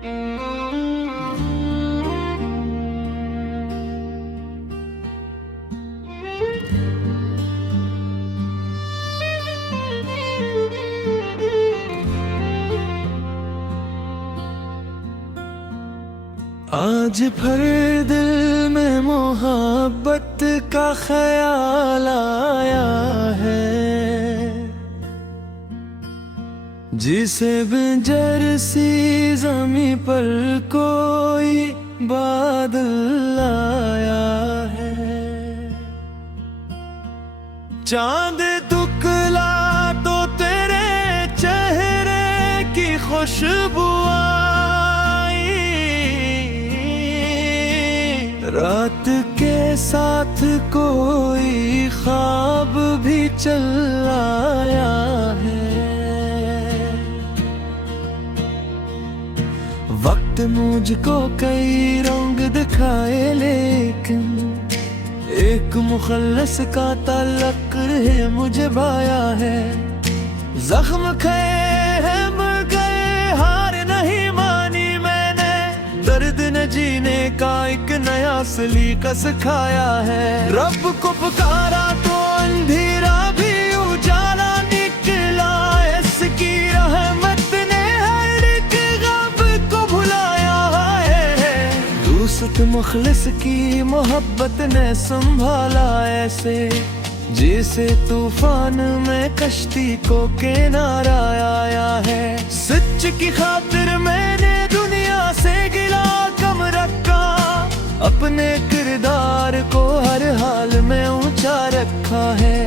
आज भर दिल में मोहब्बत का ख्याल आया है, जिसे बंजर सी ज़मीं पर कोई बादल आया है। चांद दुखला तो तेरे चेहरे की खुशबू रात के साथ कोई ख्वाब भी चल आया है। वक्त मुझको कई रंग दिखाए, लेकिन एक मुखल्लस का ताल्लुक है मुझे भाया है। जख्म खाए हैं मर गए, हार नहीं मानी मैंने, दर्द न जीने का एक नया सलीका सिखाया है। रब को पुकारा तो अंधेरा भी उजाला निकला, इसकी रहमत ने हर एक गम को भुलाया है। दूसत मुखलिस की मोहब्बत ने संभाला ऐसे, जिसे तूफान में कश्ती को किनारा आया है। सच की खातिर मैंने दुनिया से गिला कम रखा, अपने किरदार को हर हाल में ऊंचा रखा है।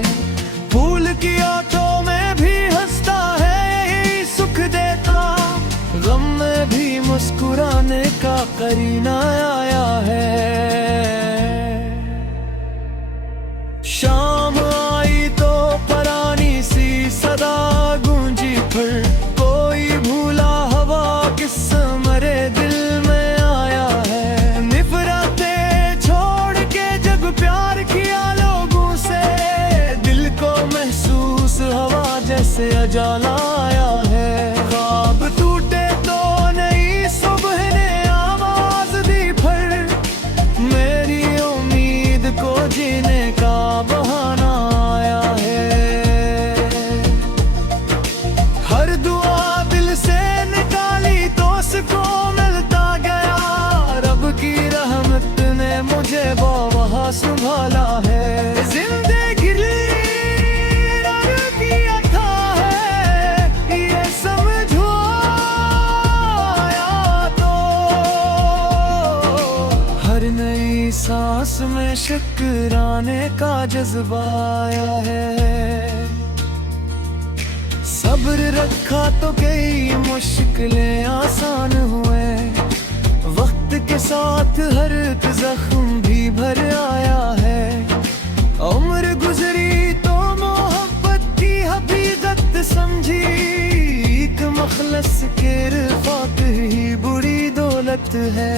फूल की आंखों में भी हंसता है, यही सुख देता, गम में भी मुस्कुराने का करीना आया है। शाम आई तो परानी सी सदा गूंजी, फिर कोई भूला हवा किस मरे दिल में आया है। निफरतें छोड़ के जब प्यार किया लोगों से, दिल को महसूस हवा जैसे अजाला आया है। ख्वाब टूटे तो नई सुबह ने आवाज दी, फिर मेरी उम्मीद को जीने का बहाना आया है। हर दुआ दिल से निकाली तो सुकून मिलता गया, रब की रहमत ने मुझे वहाँ संभाला है। जिंदगी रब की अता है, ये समझो आया तो हर नई सांस में शुक्राने का जज्बा आया है। सब्र रखा तो कई मुश्किलें आसान हुए, वक्त के साथ हर एक जख्म भी भर आया है। उम्र गुजरी तो मोहब्बत की हकीकत समझी, एक मखलस के रिफात ही बुरी दौलत है।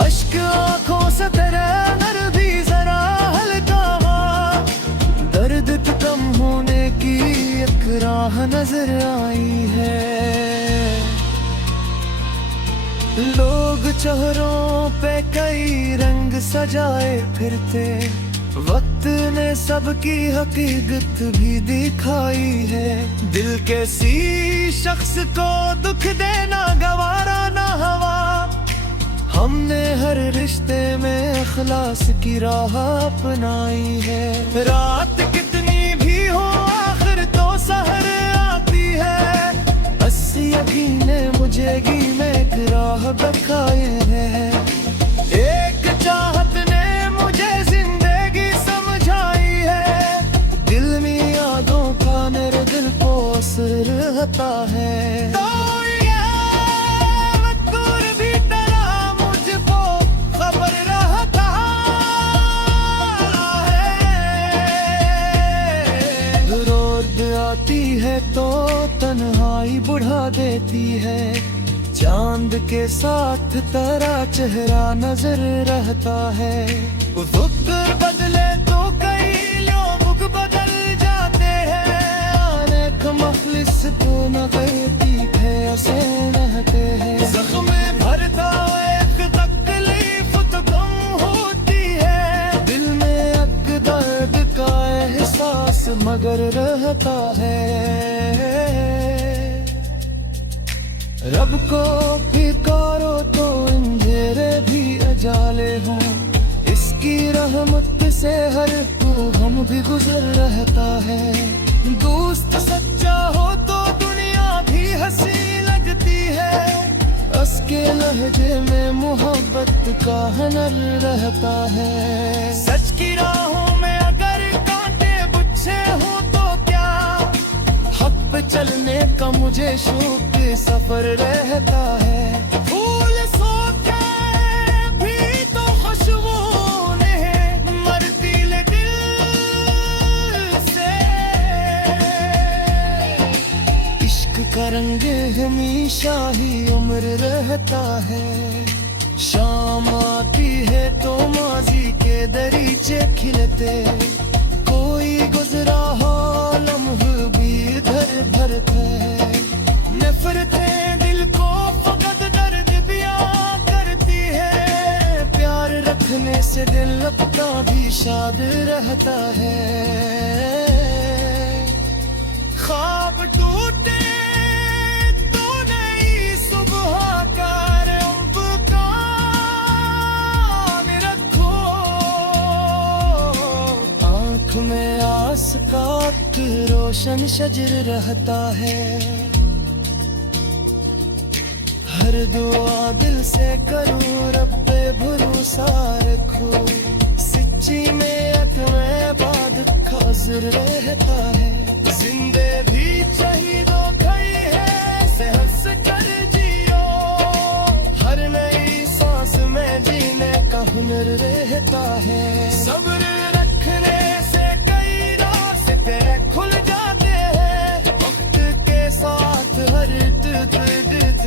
अश्क आंखों से तेरे नर भी जरा हल्का, दर्द कम होने की एक राह नजर आई है। लोग चेहरों पे कई रंग सजाए फिरते, वक्त ने सबकी हकीकत भी दिखाई है। दिल के सी शख्स को दुख देना गवारा ना हवा, हमने हर रिश्ते में इखलास की राह अपनाई है। रात कितनी भी हो आखिर तो सहर आती है, बस यकीन मुझे में एक राह दिखाए है। एक चाहत ने मुझे जिंदगी समझाई है, दिल में यादों का मेरे दिल को असर रहता है। आती है तो तन्हाई बढ़ा देती है, चांद के साथ तेरा चेहरा नजर रहता है। वक्त बदले तो कई लोग बदल जाते हैं, अनेक मखलिस तो न गए है ऐसे रहते हैं। जख्म रहता है। रब को पुकारो तो अंधेरे भी अजाले हों, इसकी रहमत से हर हम भी गुजर रहता है। दोस्त सच्चा हो तो दुनिया भी हंसी लगती है, उसके लहजे में मोहब्बत का हुनर रहता है। सच की राहों में अगर कांटे बुच्छे हो तो क्या, हक पे चलने का मुझे शौक सफर रहता है। फूल सोखे भी तो खुशबू ने मरती ले दिल से, इश्क का रंग हमेशा ही उम्र रहता है। शाम आती है तो माजी के दरीचे खिलते, कोई गुजरा हो लम्हा भी इधर भरते। नफरतें दिल को फकत दर्द बयां करती है, प्यार रखने से दिल अपना भी शाद रहता है। ख्वाब टूटे तो नई सुबह का रंग कान रखो, आँख में आस का रोशन शजर रहता है। हर दुआ दिल से करूं, रब्बे भरोसा रखो, सच्ची नियत में बाद खाजिर रहता है। जिंदे भी शहीदों खई है, से हंस कर जियो, हर नई सांस में जीने का हुनर रहता है। सब्र रखने से कई रास्ते खुल जाते हैं, वक्त के साथ हर दिल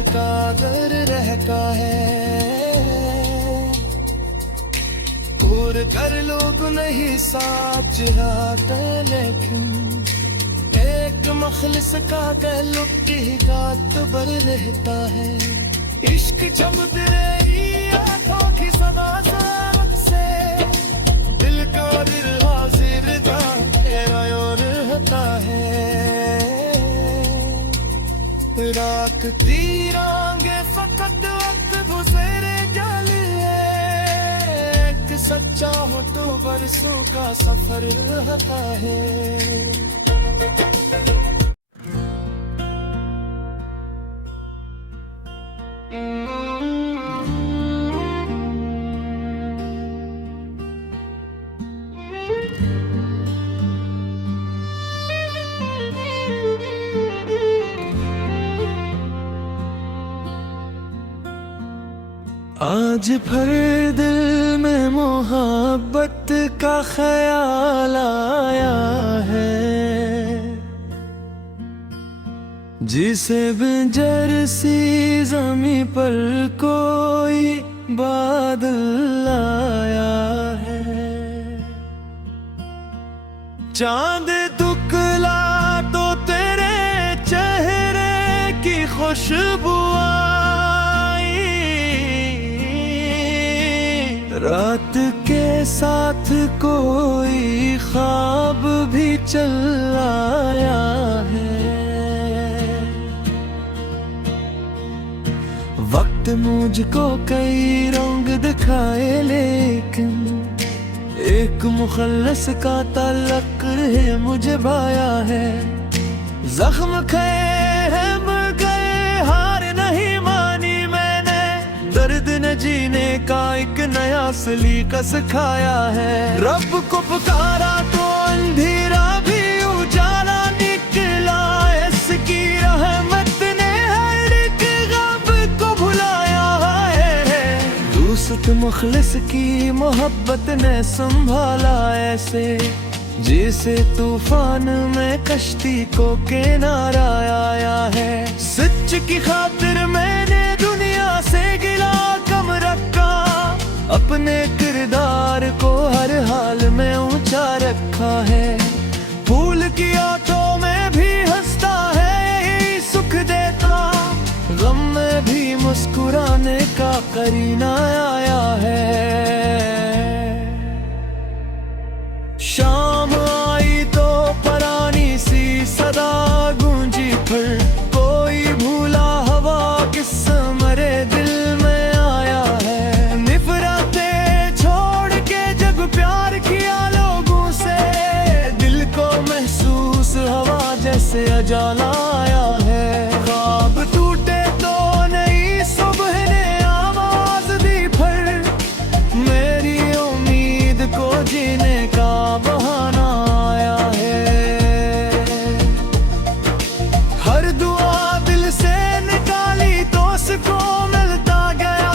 का दर रहता है। पूर कर लोग नहीं साथ चाहते, लेकिन एक मखलिस का ताल्लुक की गात बर रहता है। इश्क जब तेरी आंखों की सदा से, दिल का दिल हाजिर था तेरा और रहता है। रात तीरांगे फकत वक्त गुजरे जले, एक सच्चा हो तो बरसों का सफर रहता है। आज फिर दिल में मोहब्बत का ख्याल आया है, जिसे बंजर सी ज़मीं पर कोई बादल आया है। चांद दुखला तो तेरे चेहरे की खुशबू रात के साथ कोई ख्वाब भी चल आया है। वक्त मुझको कई रंग दिखाए, लेकिन एक मुखल्लस का ताल्लुक है मुझे भाया है। जख्म खाए हैं मर गए, हार नहीं मानी मैंने, दर्द न जीने का एक नया सलीका सिखाया है। रब को पुकारा तो अंधेरा भी उजाला निकला, इसकी रहमत ने हर एक गम को भुलाया है। दोस्त मुखलिस की मोहब्बत ने संभाला ऐसे, जैसे तूफान में कश्ती को किनारा आया है। सच की खातिर मैंने दुनिया से गिला कम रखा, अपने किरदार को हर हाल में ऊंचा रखा है। फूल की आंखों में भी हंसता है, यही सुख देता, गम में भी मुस्कुराने का करीना आया है। शाम आई तो परानी सी सफर। कोई भूला हवा किस्सा मरे दिल में आया है। निफरतें छोड़ के जब प्यार किया लोगों से, दिल को महसूस हवा जैसे अजाला आया है। ख्वाब टूटे तो नई सुबह ने आवाज दी फिर, मेरी उम्मीद को जीने का बहाना आया है। हर दुआ दिल से निकाली तो सुकून मिलता गया।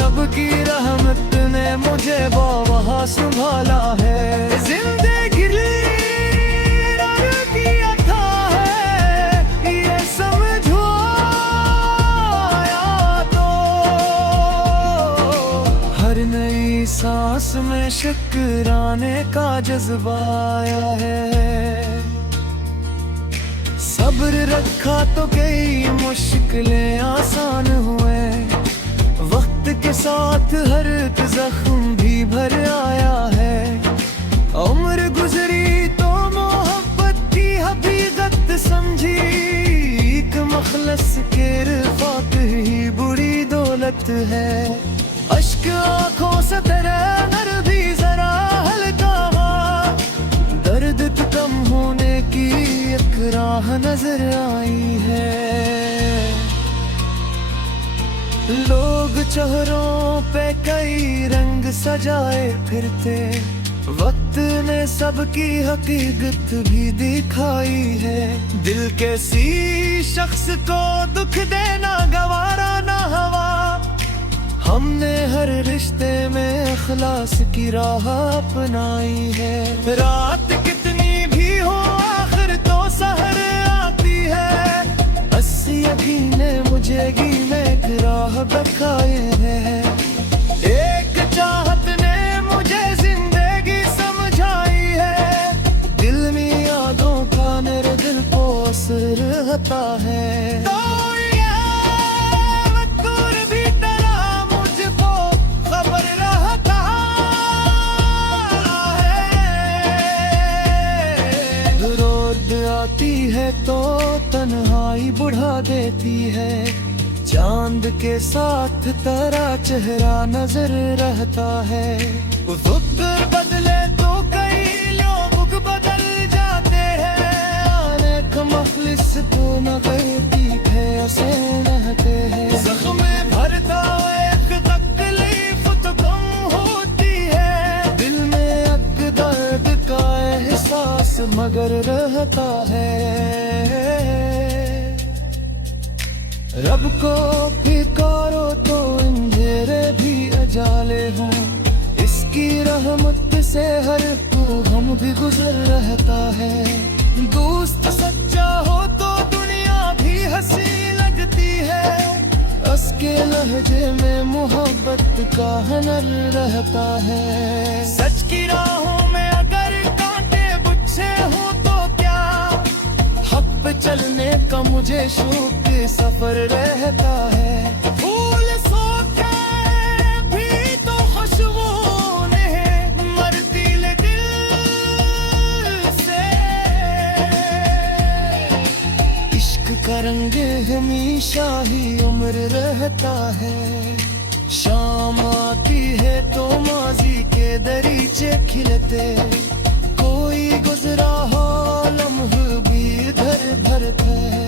रब की रहमत ने मुझे वहाँ संभाला है। जिंदगी सांस में शुक्राने का जज्बा आया है। सब्र रखा तो कई मुश्किलें आसान हुए। वक्त के साथ हर एक जख्म भी भर आया है। उम्र गुजरी तो मोहब्बत की हकीकत समझी। एक मखलस के रिफ़ात ही बुरी दौलत है। अश्क आँखों से तेरे नर भी जरा हल्का हुआ। दर्द कम होने की एक राह नजर आई है। लोग चेहरों पे कई रंग सजाए फिरते, वक्त ने सबकी हकीकत भी दिखाई है। दिल के सी शख्स को दुख देना गवारा ना हवा। हमने हर रिश्ते में इखलास की राह अपनाई है। रात कितनी भी हो आखिर तो सहर आती है। बस यकीन ने मुझे गीने की राह दिखाए है। एक चाहत ने मुझे जिंदगी समझाई है। दिल में यादों का मेरे दिल को असर रहता है। आती है तो तन्हाई बढ़ा देती है। चांद के साथ तेरा चेहरा नजर रहता है। वक्त बदले तो कई लोग बदल जाते हैं। अनेक मखलिस तो न गलती है ऐसे रहते हैं। जख्म भरता एक तकलीफ तो कम होती है। दिल में एक दर्द का एहसास मगर रहता है। रब को पुकारो तो अंधेरे भी अजाले हों। इसकी रहमत से हर को हम भी गुजर रहता है। दोस्त सच्चा हो तो दुनिया भी हंसी लगती है। उसके लहजे में मोहब्बत का हुनर रहता है। सच की राहों में अगर कांटे बुच्छे हो तो क्या, हक पे चलने का मुझे शौक सफर रहता है। फूल सोखे भी तो खुशबू ने मरती ले दिल से। इश्क का रंग हमेशा ही उम्र रहता है। शाम आती है तो माजी के दरीचे खिलते। कोई गुजरा हो लम्हा भी इधर भरता है।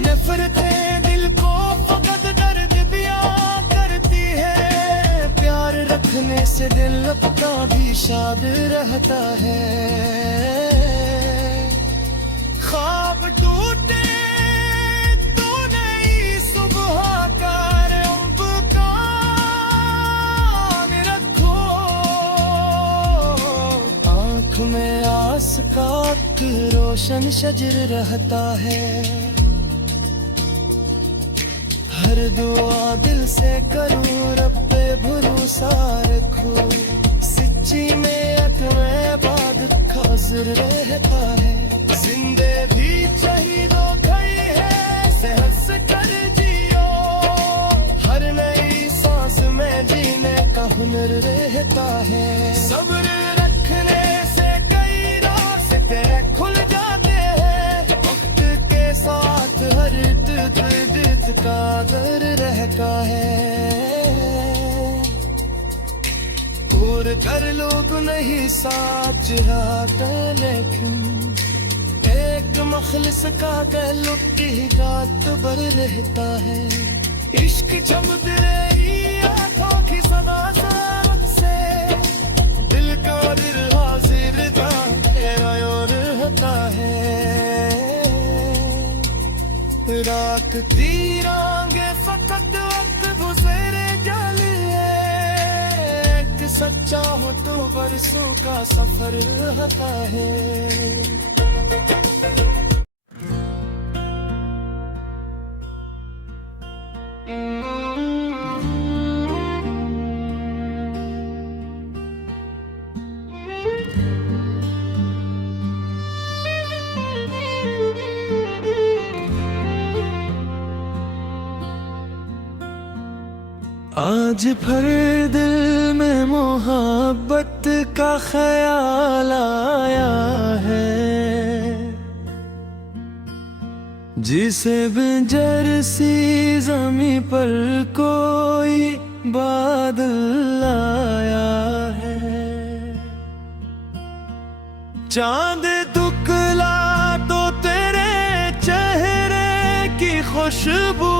नफरतें दिल को फकत दर्द बयां करती है। प्यार रखने से दिल अपना भी शाद रहता है। ख्वाब टूटे तो नई सुबह का रंग कान रखो। आँख में आस का रोशन शजर रहता है। हर दुआ दिल से करूं रब पे भरोसा रखो। सच्ची में इबादत खासिर रहता है। जिंदे भी शहीदों खई है सेहत से कर जियो। हर नई सांस में जीने का हुनर रहता है। सब्र रखने से कई रास्ते खुल जाते हैं। वक्त के साथ कर लोग नहीं साथ जिहाद, लेकिन एक मखलिस का ताल्लुक की गात बर रहता है। इश्क जब तेरी आंखों की सदा से दिल का दिल हाजिर था तेरा और होता है। रात तीरांगे फकत वक्त गुजरे जलिए, एक सच्चा हो तो बरसों का सफर होता है। आज भर दिल में मोहब्बत का ख्याल आया है, जिसे बिंजर सी ज़मीं पर कोई बादल आया है। चांद दुखला तो तेरे चेहरे की खुशबू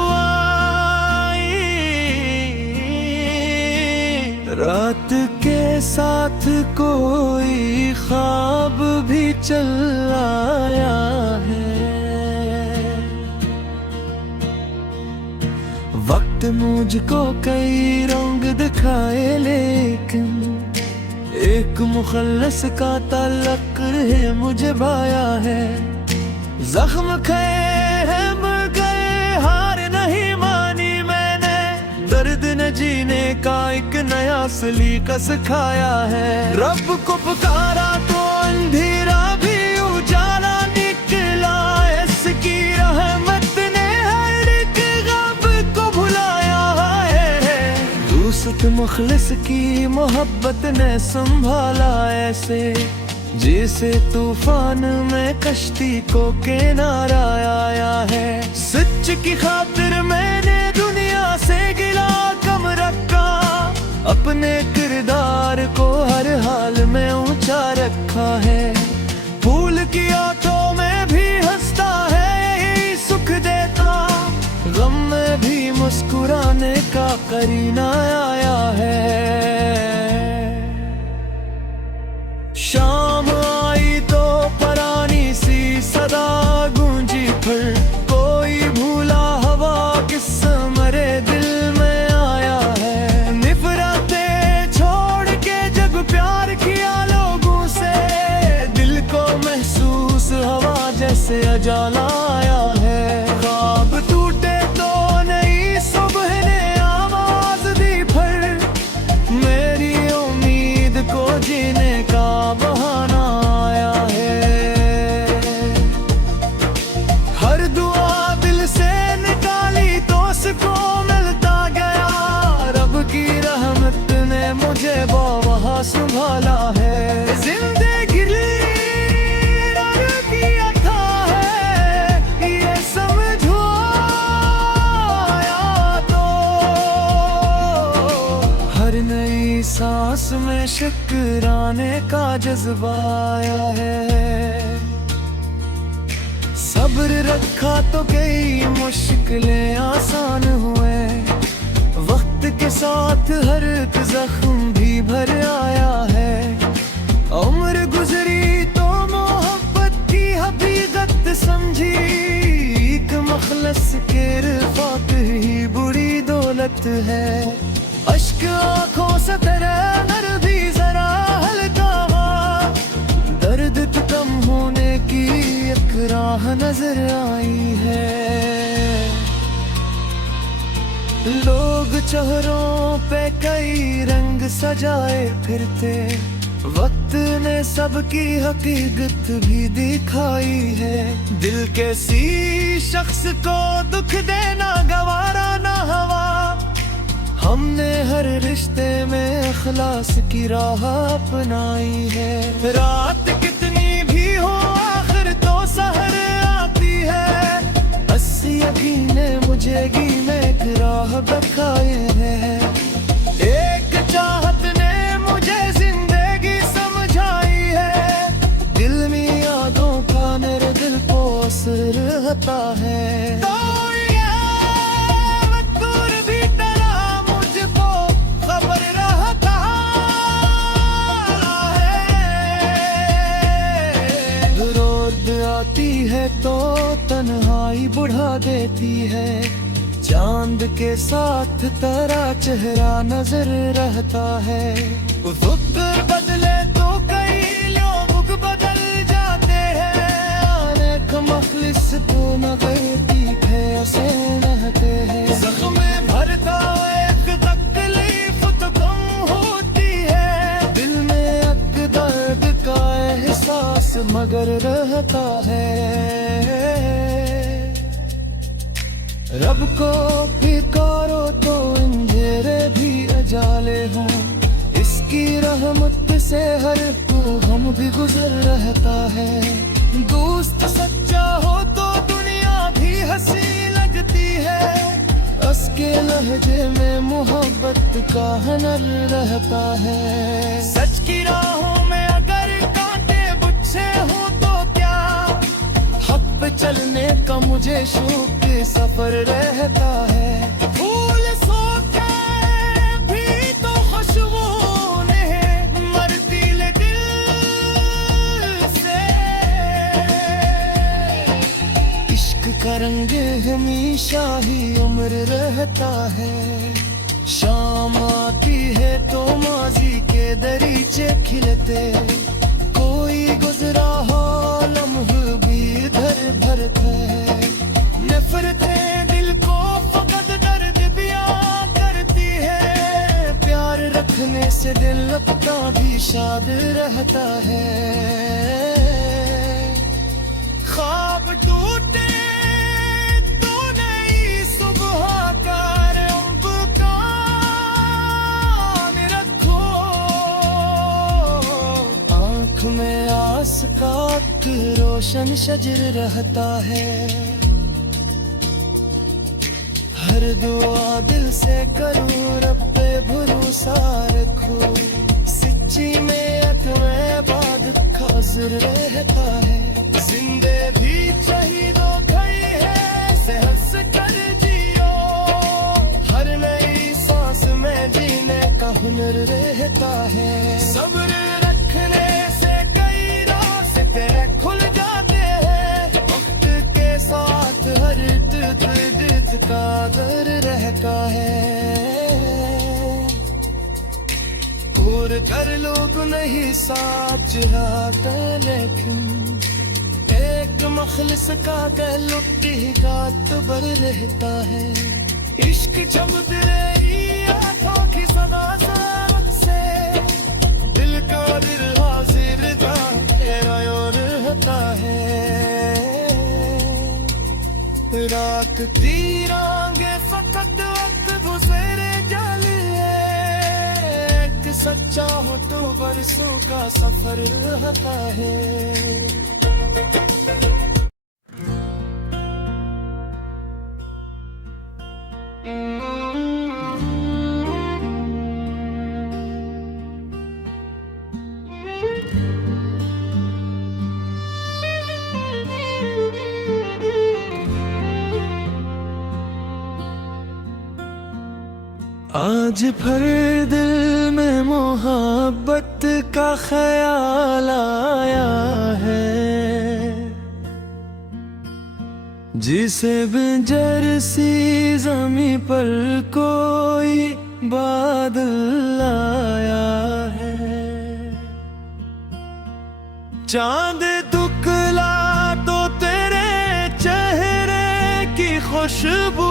रात के साथ कोई ख्वाब भी चल आया है। वक्त मुझको कई रंग दिखाए, लेकिन एक मुखल्लस का ताल्लुक है मुझे भाया है। जख्म खाए हैं मर गए, हार नहीं मानी मैंने, दर्द न जीने का एक नया सलीका सिखाया है। रब को पुकारा तो अंधेरा भी उजाला निकला, इसकी रहमत ने हर एक गम को भुलाया है। दूसत मुखलिस की मोहब्बत ने संभाला ऐसे, जैसे तूफान में कश्ती को किनारा आया है। सच की खातिर मैंने दुनिया से गिला कम रखा, अपने किरदार को हर हाल में ऊंचा रखा है। फूल की आंखों में भी हंसता है, यही सुख देता, गम में भी मुस्कुराने का करीना आया है। शाम आई तो परानी सी सदा गूंजी, फिर कोई भूला हवा किस्सा मरे दिल में आया है। निफरतें छोड़ के जब प्यार किया लोगों से, दिल को महसूस हवा जैसे अजाला आया है। ख्वाब टूटे तो नई सुबह ने आवाज दी, फिर मेरी उम्मीद को जीने का बहाना आया है। हर दुआ दिल से निकाली तो सुकून मिलता गया, रब की रहमत ने मुझे वहाँ संभाला है। जिंदगी की अथा है ये समझो आया तो, हर नई सांस में शुक्राने का जज्बा आया है। सब्र रखा तो कई मुश्किलें आसान हुए, वक्त के साथ हर एक जख्म भी भर आया है। उम्र गुजरी तो मोहब्बत की हकीकत समझी, एक मखलस के रिफात ही बुरी दौलत है। अश्क आंखों से तेरे नर भी जरा हल्का हुआ, दर्द कम होने की एक राह नजर आई है। लोग चेहरों पे कई रंग सजाए फिरते, वक्त ने सबकी हकीकत भी दिखाई है। दिल के सी शख्स को दुख देना गवारा ना हवा, हमने हर रिश्ते में इखलास की राह अपनाई है। रात कितनी भी हो आखिर तो सहर आती है, बस यकीन मुझे की में एक राह बखाए है। एक चाहत ने मुझे रहता है। तो ये दूर भी तेरा मुझको खबर रहता है। रोद आती है तो तन्हाई बुढ़ा देती है, चांद के साथ तेरा चेहरा नजर रहता है। वक्त बदले तो कई लोग बदल जाते हैं, अनेक मखलिस तो न करती है ऐसे रहते हैं। जख्म भरता एक तकलीफ तो कम होती है, दिल में एक दर्द का एहसास मगर रहता है। रब को पुकारो तो अंधेरे भी अजाले हों, इसकी रहमत से हर को हम भी गुजर रहता है। दोस्त सच्चा हो तो दुनिया भी हंसी लगती है, उसके लहजे में मोहब्बत का हुनर रहता है। सच की राहों में अगर कांटे बुझे हो तो क्या, हक पे चलने का मुझे शौक सफर रहता है। फूल सोते भी तो खुशबू नहीं मरती ले दिल से, इश्क का रंग हमेशा ही उम्र रहता है। शाम आती है तो माजी के दरीचे खिलते, कोई गुजरा हो लम्हा भी इधर भरते। नफरतें दिल को फकत दर्द बयां करती है, प्यार रखने से दिल अपना भी शाद रहता है। ख्वाब टूटे तो नई सुबह का रंग कान रखो, आँख में आस का रोशन शजर रहता है। हर दुआ दिल से करूं रब पे भरोसा रखूं, सच्ची में बाद खासर रहता है। जिंदे भी शहीदों खई है सहस कर जियो, हर नई सांस में जीने का हुनर रहता है। सब्र रखने से कई रास्ते खुल जाते हैं, वक्त के साथ हर दिल का दर रहता है। और कर लोग नहीं साथ चुराते, लेकिन एक मखलिस का कहलुक का तबर रहता है। इश्क जब तेरी आंखों की सदा से, दिल का दिल हाजिर था तेरा और रहता है। रात तीरांगे फकत वक्त गुजरे जालिए, एक सच्चा हो तो बरसों का सफर रहता है। आज भर दिल में मोहब्बत का ख्याल आया है, जिसे बंजर सी ज़मीं पर कोई बादल आया है। चांद दुखला तो तेरे चेहरे की खुशबू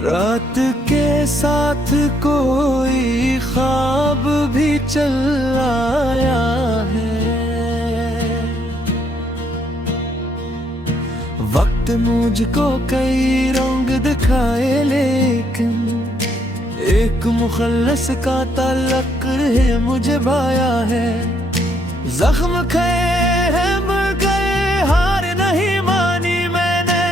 रात के साथ कोई ख्वाब भी चल आया है। वक्त मुझको कई रंग दिखाए, लेकिन एक मुखल्लस का ताल्लुक है मुझे भाया है। जख्म खाए हैं मगर हार नहीं मानी मैंने,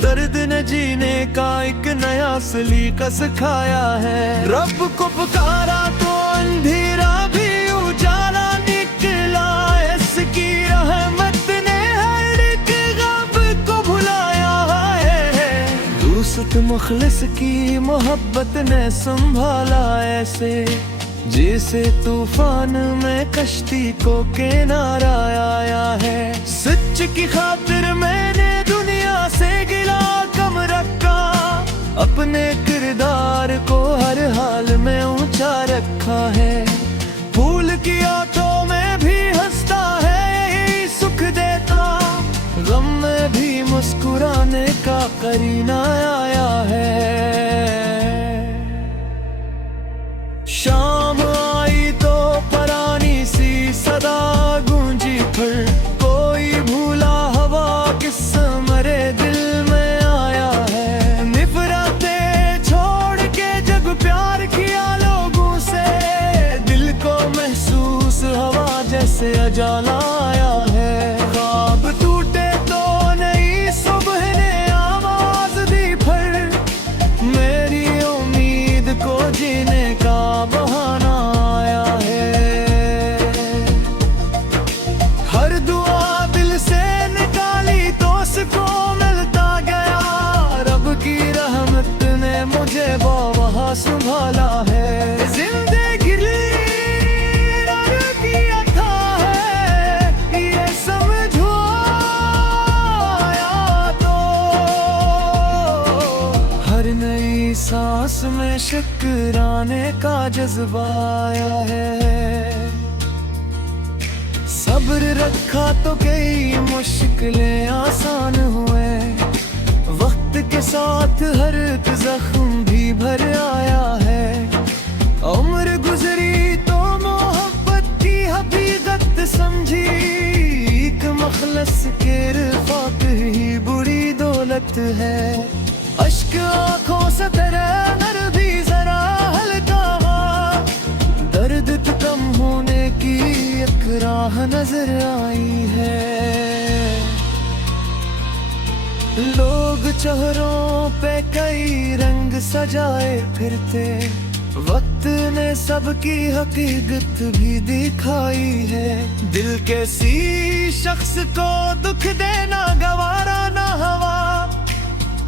दर्द न जीने का एक नया सलीका सिखाया है। रब को पुकारा तो अंधेरा भी उजाला निकला, इसकी राह दोस्त मुखलिस की मोहब्बत ने संभाला ऐसे, जैसे तूफान में कश्ती को किनारा आया है। सच की खातिर मैंने दुनिया से गिला कम रखा, अपने किरदार को हर हाल में ऊंचा रखा है। फूल की आंखों में भी हंसता है, यही सुख देता, गम में भी मुस्कुराने का करीना आया है। शाम आई तो पुरानी सी सदा गूंजी, फिर कोई भूला हवा किस्सा मरे दिल में आया है। निफरतें छोड़ के जग प्यार किया लोगों से, दिल को महसूस हवा जैसे अजाला आया है। ख्वाब टूटे तो नई सुबह ने आवाज दी, फिर मेरी उम्मीद को जीने का बहाना आया है। हर दुआ दिल से निकाली तो सुकून मिलता गया, रब की रहमत ने मुझे बावहा संभाला है। जिंदगी सांस में शुक्राने का जज्बा आया है। सब्र रखा तो कई मुश्किलें आसान हुए, वक्त के साथ हर एक जख्म भी भर आया है। उम्र गुजरी तो मोहब्बत की हकीकत समझी, एक मखलस के रिफात ही बुरी दौलत है। अश्क आंखों से तेरे नर भी जरा हल्का, दर्द कम होने की एक राह नजर आई है। लोग चेहरों पे कई रंग सजाए फिरते, वक्त ने सबकी हकीकत भी दिखाई है। दिल के सी शख्स को दुख देना गवारा ना हवा,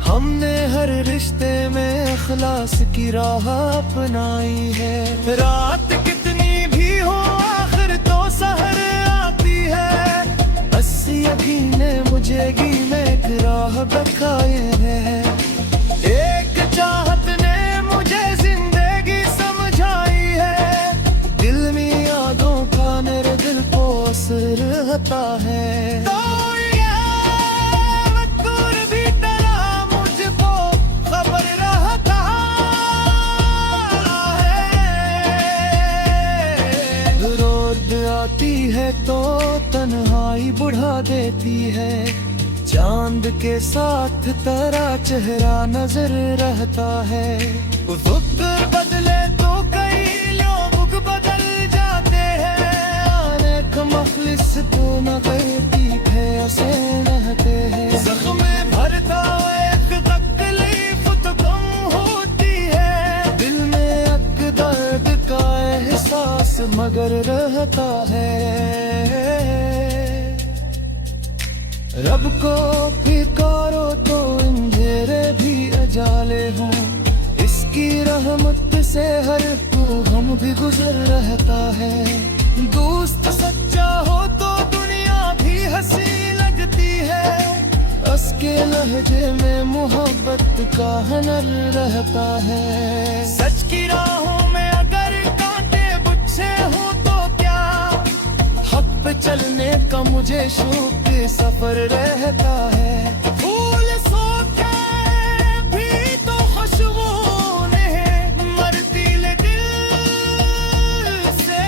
हमने हर रिश्ते में इखलास की राह अपनाई है। रात कितनी भी हो आखिर तो सहर आती है, बस यकीन मुझे में एक राह बखाए है। एक चाहत ने मुझे जिंदगी समझाई है, दिल में यादों का मेरे दिल को असर रहता है। आती है तो तन्हाई बढ़ा देती है, चांद के साथ तेरा चेहरा नजर रहता है। वक्त बदले तो कई लोग बदल जाते हैं, अनेक मखलिस तो न करती है उसे रहते हैं। जख्म भरता एक तकलीफ तो कम होती है, दिल में एक दर्द का एहसास मगर रहता है। रब को पुकारो तो अंधेरे भी अजाले हों, इसकी रहमत से हर हम भी गुजर रहता है। दोस्त सच्चा हो तो दुनिया भी हंसी लगती है, उसके लहजे में मोहब्बत का हुनर रहता है। सच की राहों में अगर कांटे बुच्छे हो तो क्या, हक पे चलने का मुझे शौक सफर रहता है। फूल सूखे भी तो खुशबू नहीं मरती ले दिल से,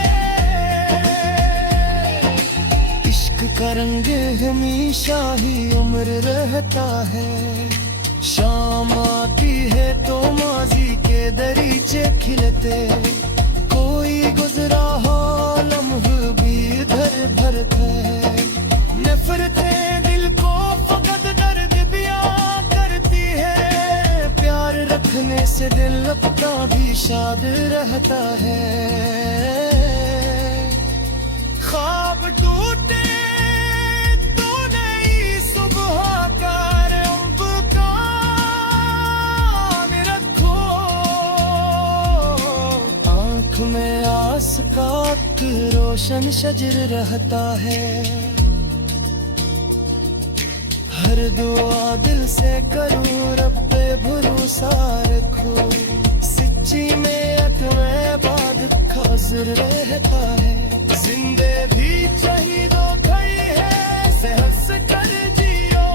इश्क का रंग हमेशा ही उम्र रहता है। शाम आती है तो माजी के दरीचे खिलते, कोई गुजरा हो लम्हा भी इधर भरते। नफरतें दिल को फकत दर्द बयां करती है, प्यार रखने से दिल अपना भी शाद रहता है। ख्वाब टूटे तो नई सुबह का रंग का रोशन शजर रहता है। हर दुआ दिल से करूं, रब पे भरोसा रखूं, सच्ची नियत में बाद खाजिर रहता है। जिंदे भी शहीदों खई है, से हंस कर जियो,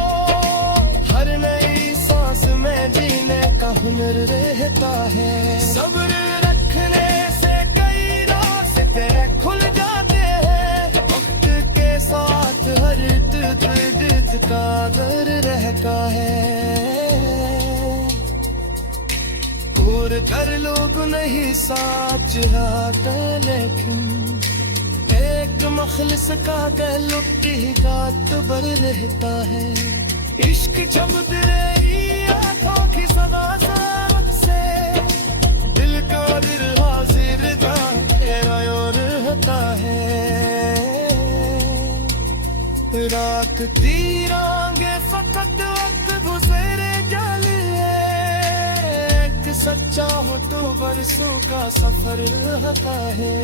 हर नई सांस में जीने का हुनर रहता है। सब्र रखने से कई रास्ते खुल जाते हैं, वक्त के साथ हर दिल का दर रहता है। पूर कर लोग नहीं साच रात, लेकिन एक मखलिस का ताल्लुक ही रात भर रहता है। इश्क जब तेरी आंखों की सदा से, दिल का दिल हाजिर था तेरा और रहता है। रात तीरांगे फकत वक्त गुजरे जाली है, एक सच्चा हो तो बरसों का सफर रहता है।